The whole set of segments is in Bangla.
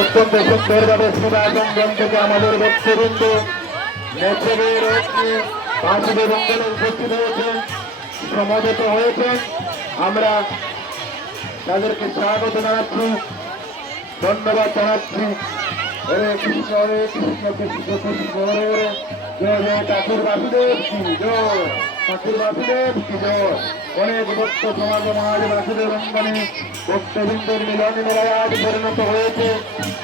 অত্যন্ত সুন্দরভাবে সীমাবন্ধন থেকে আমাদের ব্যক্তিবৃন্দ নেত্রবীর বাসুদেব অঙ্গনে উপস্থিত হয়েছেন, সমাবেত হয়েছেন। আমরা তাদেরকে স্বাগত জানাচ্ছি, ধন্যবাদ জানাচ্ছি। হরে কৃষ্ণ হরে কৃষ্ণ কৃষ্ণ কৃষ্ণ হরে হরে, জয় জয় ঠাকুর বাসুদেব কি জয়, ঠাকুর বাসুদেব কি জয়। অনেক ভক্ত সমাগম আজ বাসুদেব অঙ্গনে ভক্তবৃন্দের মিলনে মেলায় আজ পরিণত হয়েছে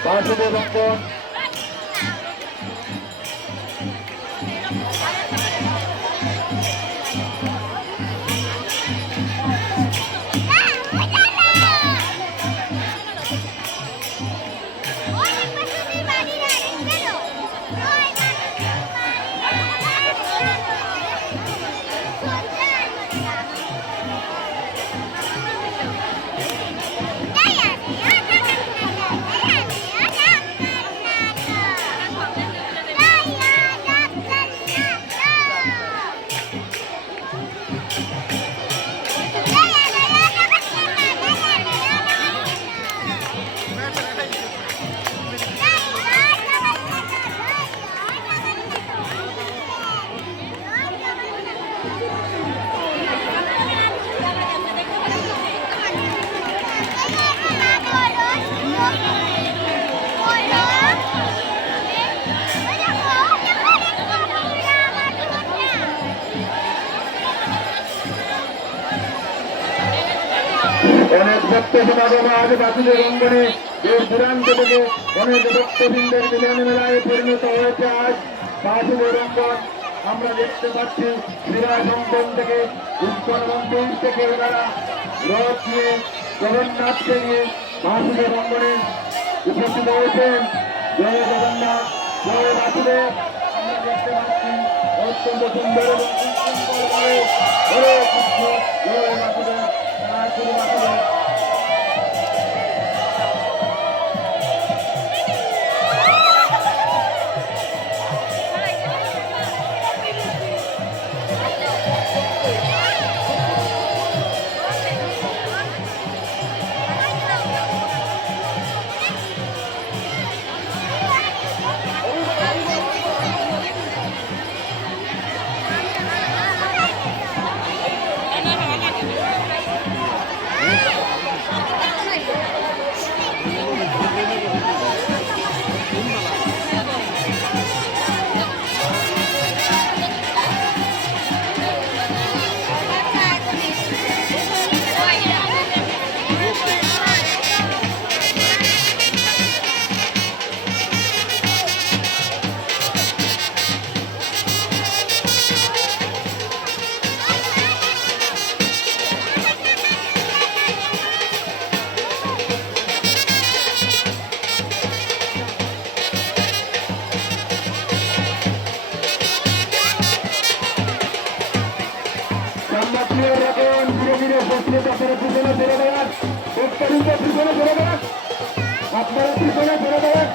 বাসুদেব অঙ্গন। অনেক ভক্ত সমাগম আজ বাসুদেব অঙ্গনে দূর দূরান্ত থেকে অনেক ভক্তবৃন্দের মিলন মেলায় পরিণত হয়েছে আজ বাসুদেব অঙ্গন। আমরা দেখতে পাচ্ছি বিরাজ অঙ্গন থেকে উৎপন্ন মন্দির থেকে ওনারা রথ নিয়ে জগন্নাথকে নিয়ে বাসুদেব অঙ্গনে উপস্থিত হয়েছেন। জয় জগন্নাথ, জয় বাসুদেব। আমরা দেখতে পাচ্ছি অত্যন্ত সুন্দর এবং সুন্দরভাবে হরে কৃষ্ণ জয় বাসুদেব, ঠাকুর বাসুদেব। আপনারা পিছনে ধরে দেবেন,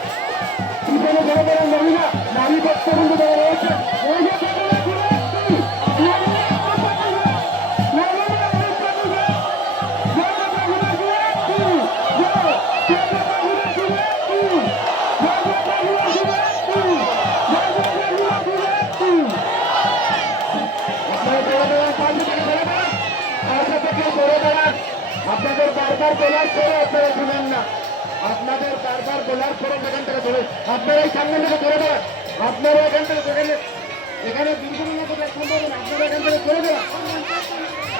পিছনে ধরে দেবেন। মহিলা নারী ভক্তবৃন্দ ধরে রয়েছে। আপনাদের বারবার বলার পরে আপনারা শুনেন না, আপনাদের বারবার বলার পরে এখান থেকে ধরে আপনারা এই সামনে থেকে ধরে দেবেন। আপনারা এখান থেকে ধরে এখানে দুর্ঘটনা কোথায় সম্ভব না, আপনারা এখান থেকে ধরে দেবেন।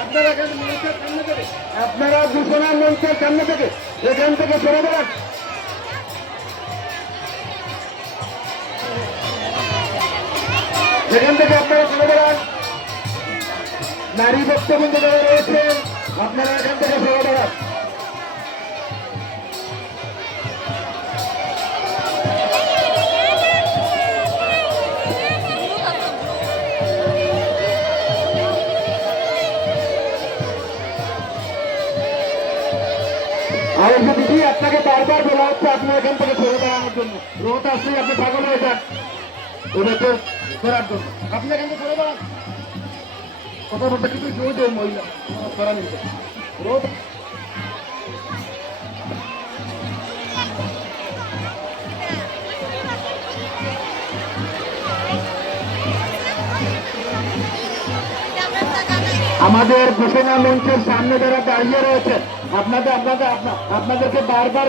আপনারা এখানে মঞ্চের সামনে থেকে, আপনারা দূষণার মঞ্চের সামনে থেকে এখান থেকে ধরে দেবেন। এখান থেকে আপনারা ধরে দেবেন। নারী বক্তব্য যারা রয়েছেন আপনারা এখান থেকে সরে দাঁড়ান। আর দিদি আপনাকে বারবার বলা হচ্ছে আপনার এখান থেকে সরে দাঁড়ানোর জন্য, রোদ আসলেই আপনি পাগল হয়ে যান ওদেরকে করার জন্য। আপনি এখান থেকে সরে দাঁড়ান, কথা বলতে কিন্তু জোর দেয় মহিলা করা নিতে রোদ। আমাদের ঘোষণা মঞ্চের সামনে যারা দাঁড়িয়ে রয়েছে আপনাদেরকে বারবার